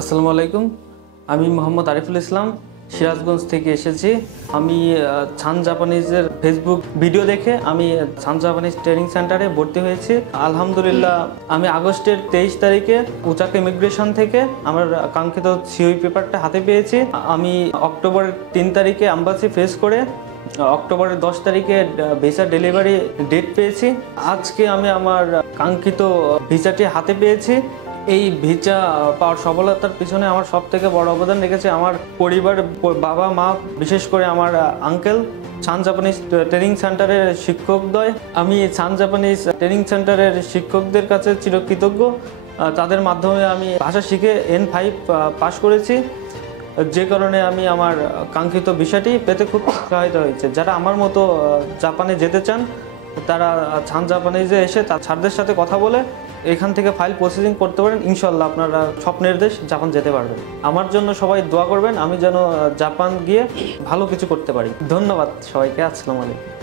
আসসালামু আলাইকুম। আমি মোহাম্মদ আরিফুল ইসলাম, সিরাজগঞ্জ থেকে এসেছি। আমি ছান জাপানিজের ফেসবুক ভিডিও দেখে আমি ছান জাপানিজ ট্রেনিং সেন্টারে ভর্তি হয়েছি। আলহামদুলিল্লাহ, আমি আগস্টের 23 তারিখে উচাক ইমিগ্রেশন থেকে আমার কাঙ্ক্ষিত সিওই পেপারটা হাতে পেয়েছি। আমি অক্টোবরের 3 তারিখে এম্বাসি ফেস করে অক্টোবরের 10 তারিখে ভিসা ডেলিভারি ডেট পেয়েছি। আজকে আমি আমার কাঙ্ক্ষিত ভিসাটি হাতে পেয়েছি। এই ভিসা পাওয়ার সফলতার পিছনে আমার সবথেকে বড় অবদান রেখেছে আমার পরিবার, বাবা মা, বিশেষ করে আমার আঙ্কেল, ছান জাপানিজ ট্রেনিং সেন্টারের শিক্ষকদ্বয়। আমি ছান জাপানিজ ট্রেনিং সেন্টারের শিক্ষকদের কাছে চিরকৃতজ্ঞ। তাদের মাধ্যমে আমি ভাষা শিখে N5 পাশ করেছি, যে কারণে আমি আমার কাঙ্ক্ষিত বিষয়টি পেতে খুব সহায়তা হয়েছে। যারা আমার মতো জাপানে যেতে চান তারা ছান জাপানিজে এসে তার স্যারদের সাথে কথা বলে এখান থেকে ফাইল প্রসেসিং করতে পারেন। ইনশাল্লাহ আপনারা স্বপ্নের দেশ জাপান যেতে পারবেন। আমার জন্য সবাই দোয়া করবেন, আমি যেন জাপান গিয়ে ভালো কিছু করতে পারি। ধন্যবাদ সবাইকে। আসসালামু আলাইকুম।